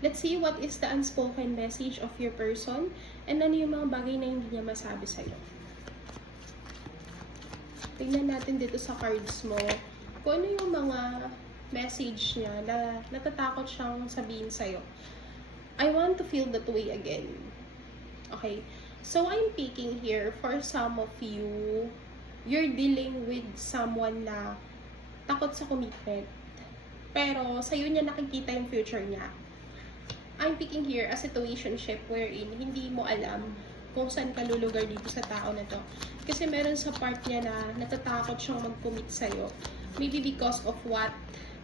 Let's see what is the unspoken message of your person and ano yung mga bagay na hindi niya masabi sa'yo. Tingnan natin dito sa cards mo kung ano yung mga message niya na natatakot siyang sabihin sa'yo. I want to feel that way again. Okay? So, I'm picking here for some of you, you're dealing with someone na takot sa commitment. Pero, sa'yo niya nakikita yung future niya. I'm picking here a situationship wherein hindi mo alam kung saan ka lulugar dito sa tao na to. Kasi meron sa part niya na natatakot siyang mag-commit sa'yo. Maybe because of what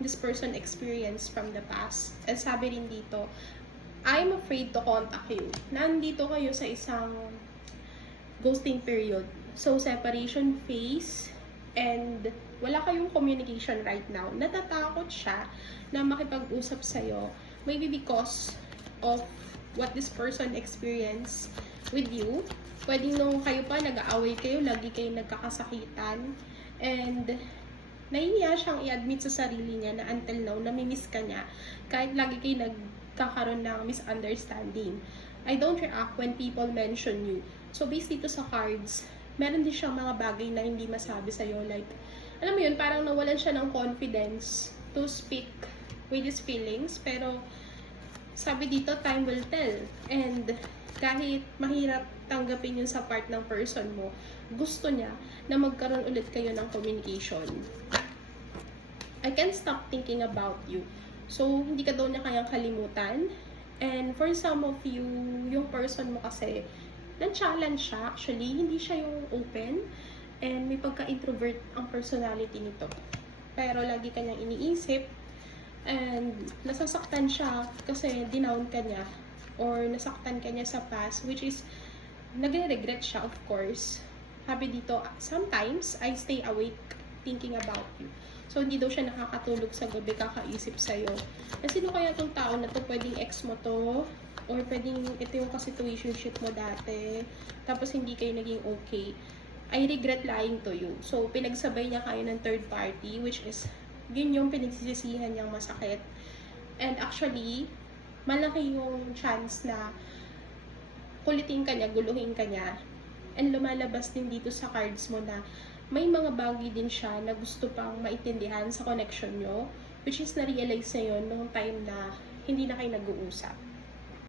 this person experienced from the past. And sabi rin dito, I'm afraid to contact you. Nandito kayo sa isang ghosting period. So, separation phase and wala kayong communication right now. Natatakot siya na makipag-usap sa'yo. Maybe because of what this person experienced with you. Pwedeng nung kayo pa, nag-aaway kayo, lagi kayo nagkakasakitan. And, nahihiya siyang i-admit sa sarili niya na until now, namimiss ka niya. Kahit lagi kayo nagkakaroon ng misunderstanding. I don't react when people mention you. So, based dito sa cards, meron din siyang mga bagay na hindi masabi sa'yo. Like, alam mo yun, parang nawalan siya ng confidence to speak with his feelings. Pero, sabi dito, time will tell. And, kahit mahirap tanggapin yun sa part ng person mo, gusto niya na magkaroon ulit kayo ng communication. I can't stop thinking about you. So, hindi ka daw niya kayang kalimutan. And for some of you, yung person mo kasi, na-challenge siya. Actually, hindi siya yung open. And may pagka-introvert ang personality nito. Pero lagi kanyang iniisip. And nasasaktan siya kasi dinown ka niya. Or nasaktan ka niya sa past, which is, nagre-regret siya, of course. Sabi dito, sometimes, I stay awake thinking about you. So, hindi daw siya nakakatulog sa gabi, kakaisip sa'yo. Na sino kaya itong tao na to? Pwedeng ex mo to, or pwedeng ito yung ka-situationship mo dati, tapos hindi kayo naging okay. I regret lying to you. So, pinagsabay niya kayo ng third party, which is, yun yung pinagsisisihan niyang masakit. And actually, malaki yung chance na kulitin ka niya, guluhin ka niya. And lumalabas din dito sa cards mo na may mga bagay din siya na gusto pang maintindihan sa connection nyo, which is na-realize na yun nung time na hindi na kayo nag-uusap.